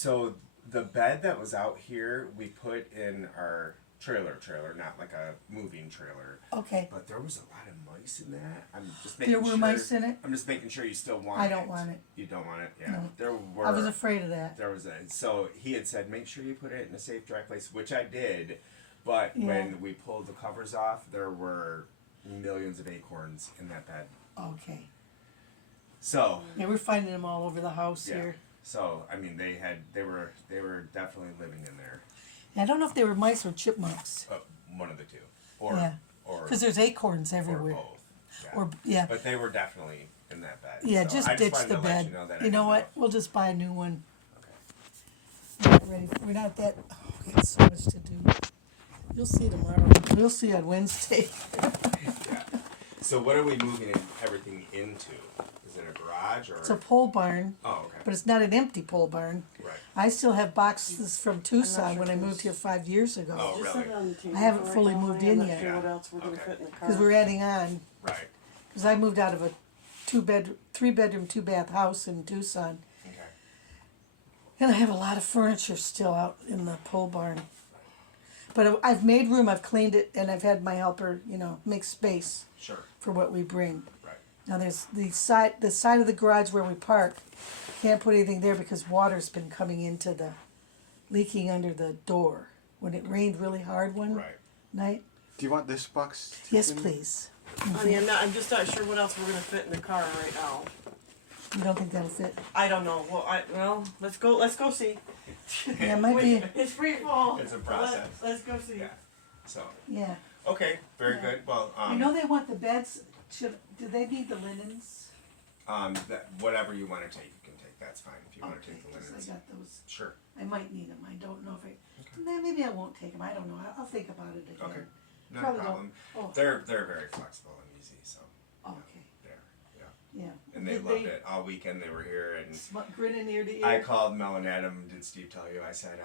So the bed that was out here, we put in our trailer, not like a moving trailer. Okay. But there was a lot of mice in that. I'm just There making were sure. mice in it? I'm just making sure you still want it. I don't want it. You don't want it? Yeah. No. There were. I was afraid of that. There was a. So he had said, make sure you put it in a safe, dry place, which I did. But Yeah. when we pulled the covers off, there were millions of acorns in that bed. Okay. So. Yeah, we're finding them all over the house here. So I mean, they were definitely living in there. I don't know if they were mice or chipmunks. One of the two, or Yeah. or Because there's acorns everywhere. or both. Yeah. Or yeah. But they were definitely in that bed. Yeah, so just I ditch wanted the to bed. Let you know, that You know what? know. We'll just buy a new one. Okay. We're not ready. We're not that. Oh, we got so much to do. You'll see tomorrow. You'll see on Wednesday. Yeah. So what are we moving everything into? Is it a garage or? It's a pole barn, Oh, okay. but it's not an empty pole barn. Right. I still have boxes from Tucson when I moved here 5 years ago. Oh, Just really? set it on the table I haven't right fully now. moved I'm in not yet. sure what else we're gonna Okay. fit in the car. Because we're adding on. Right. Because I moved out of a 3-bedroom, 2-bath house in Tucson. Okay. And I have a lot of furniture still out in the pole barn. But I've made room, I've cleaned it, and I've had my helper, make space Sure. for what we bring. Right. Now there's the side of the garage where we park. Can't put anything there because water's been coming into leaking under the door. When it rained really hard one Right. night. Do you want this box? Yes, taken? please. Honey, I'm just not sure what else we're gonna fit in the car right now. You don't think that'll fit? I don't know. Well, let's go see. Yeah, it might be. It's pretty full. It's a process. Let's go see. Yeah. So. Yeah. Okay. Very Yeah. good. Well. You know they want the beds. Do they need the linens? Whatever you want to take, you can take. That's fine. If you want to take the 'Cause linens. I got those. Sure. I might need them. I don't know if maybe I won't take them. I don't know. I'll think about it again. Okay. Not Probably a problem. don't. Oh. They're very flexible and easy. So. Okay. There. Yeah. Yeah. And they Did loved it. All weekend they were here, and Grinning ear to ear. I called Mel and Adam. Did Steve tell you? I said,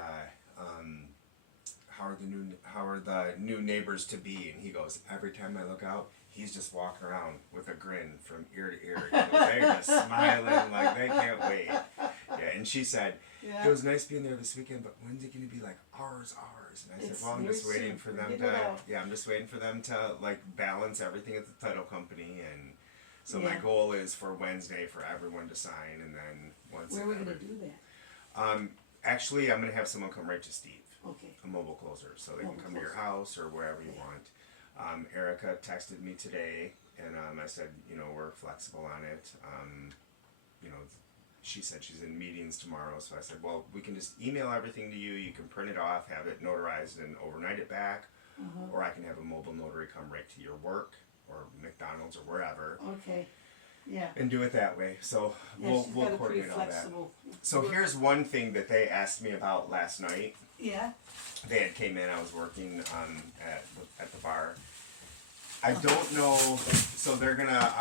how are the new neighbors to be? And he goes, every time I look out, he's just walking around with a grin from ear to ear. He goes, they're just smiling like they can't wait. Yeah. And she said, Yeah. it was nice being there this weekend, but when's it going to be like ours? And I It's said, well, I'm very just waiting soon. for We're them getting it out. to. Yeah, I'm just waiting for them to like balance everything at the title company and. So my Yeah. goal is for Wednesday for everyone to sign, and then once. Where are we gonna do that? Actually, I'm gonna have someone come right to Steve, Okay. a mobile closer, so they Mobile can come to your closer. house or wherever you Yeah. want. Erica texted me today, and I said, we're flexible on it. She said she's in meetings tomorrow, so I said, well, we can just email everything to you. You can print it off, have it notarized, and overnight it back, or I can have a mobile notary come right to your work or McDonald's or wherever. Okay. Yeah. And do it that way. So Yeah, we'll she's got a pretty coordinate all that. flexible. So here's one thing that they asked me about last night. Yeah. They had came in. I was working at the bar. I don't know. So they're going to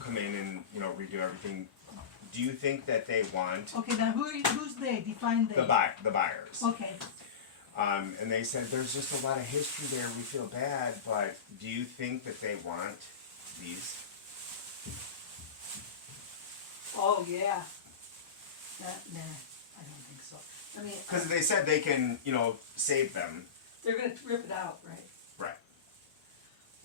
come in and redo everything. Do you think that they want Okay. Now who's they? Define they. the buyers? Okay. And they said there's just a lot of history there. We feel bad, but do you think that they want these? Oh yeah. Nah, I don't think so. I mean, Because they said they can, save them. they're gonna rip it out, right? Right.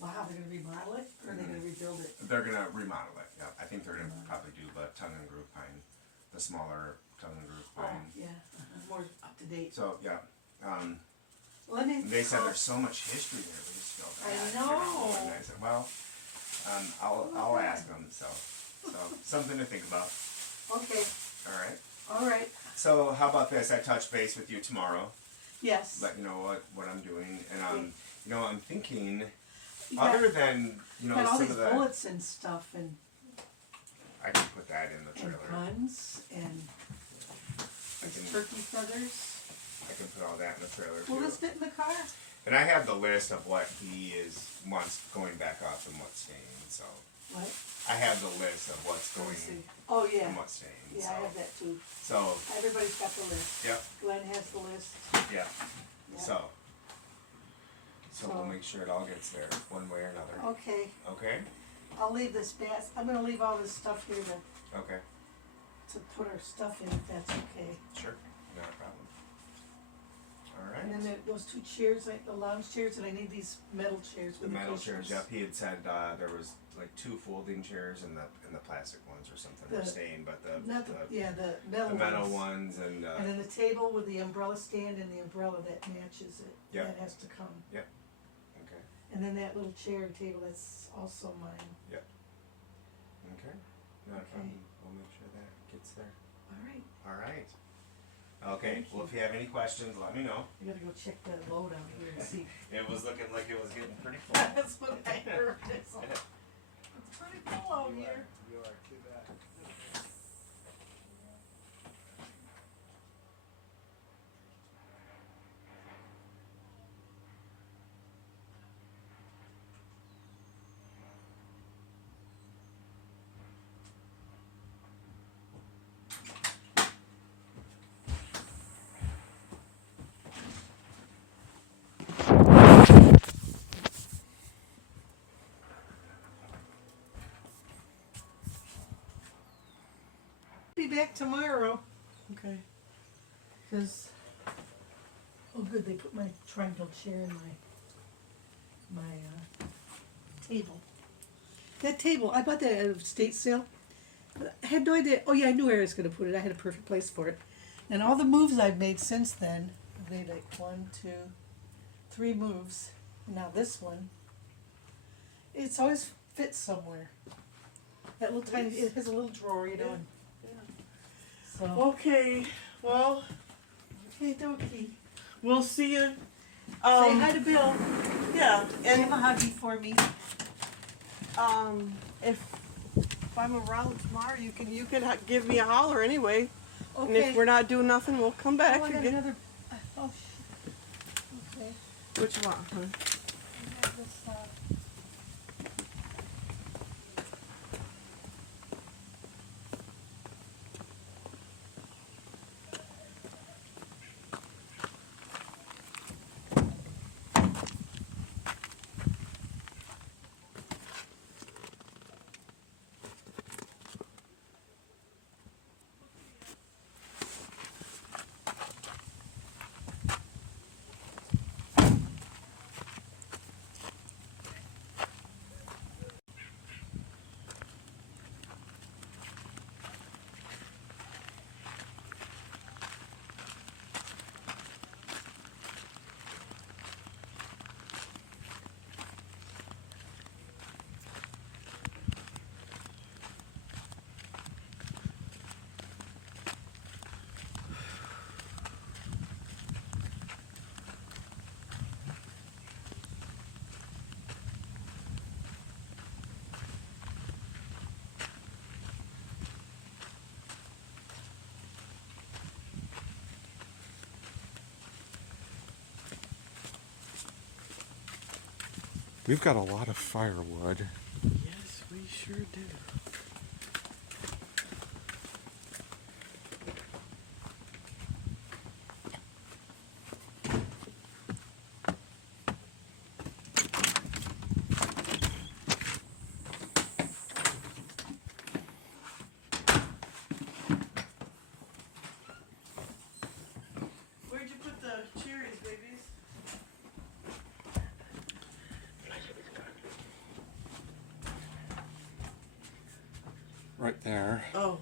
Wow, they're gonna remodel it, or are they gonna rebuild it? They're gonna remodel it. Yeah, I think they're gonna probably do the tongue and groove pine, the smaller tongue and groove Oh, pine. yeah. More up to date. So yeah, Let me. they said there's so much history there. We just feel I bad. know. And I said, well, I'll ask them. So something to think about. Okay. All right. All right. So how about this? I touch base with you tomorrow. Yes. Let you know what I'm doing, and I'm thinking, You got- other than got all some these of the, bullets and stuff and I can put that in the trailer. guns and I can turkey feathers. I can put all that in the trailer Will too. this fit in the car? And I have the list of what he wants going back up and what's staying. So What? I have the list of what's Let me going see. Oh yeah. and what's staying. Yeah, so, I have that too. So Everybody's got the list. yep, Glenn has the list. yeah. Yeah. So we'll So- make sure it all gets there one way or another. Okay. Okay. I'll leave this I'm gonna leave all this stuff here to Okay. to put our stuff in, if that's okay. Sure, not a problem. Alright. And then those two chairs, like the lounge chairs, and I need these metal chairs The with the metal cushions. chairs, yep, he had said, there was like 2 folding chairs and the plastic ones or something were The- staying, but the The metal ones. ones and, And then the table with the umbrella stand and the umbrella that matches it. Yep. That has to come. okay, And then that little chair and table, that's also mine. okay, not a Okay. problem, we'll make sure that gets there. Alright, Alright. Okay, Thank well, you. if you have any questions, let me know. I gotta go check the load out here and see. It was looking like it was getting pretty full. That's what I heard. It's pretty cool out here. You are too bad. Be back tomorrow, Okay. cause, oh good, they put my triangle chair in my table. That table, I bought that at a state sale. I had no idea, oh yeah, I knew where I was gonna put it, I had a perfect place for it. And all the moves I've made since then, I've made like 1, 2, 3 moves, now this one, it's always fits somewhere. That little tiny, it has a little drawer, you know, and so, Okay, well, okay, dokie. we'll see you. Say hi to Bill. Yeah, And and have a huggy for me. if I'm around tomorrow, you can give me a holler anyway. And Okay. if we're not doing nothing, we'll come back Oh, I got again. another. Oh, shit. Okay. Which one? Huh? I have this, We've got a lot of firewood. Yes, we sure do. Where'd you put the cherries, babies? Right there. Oh,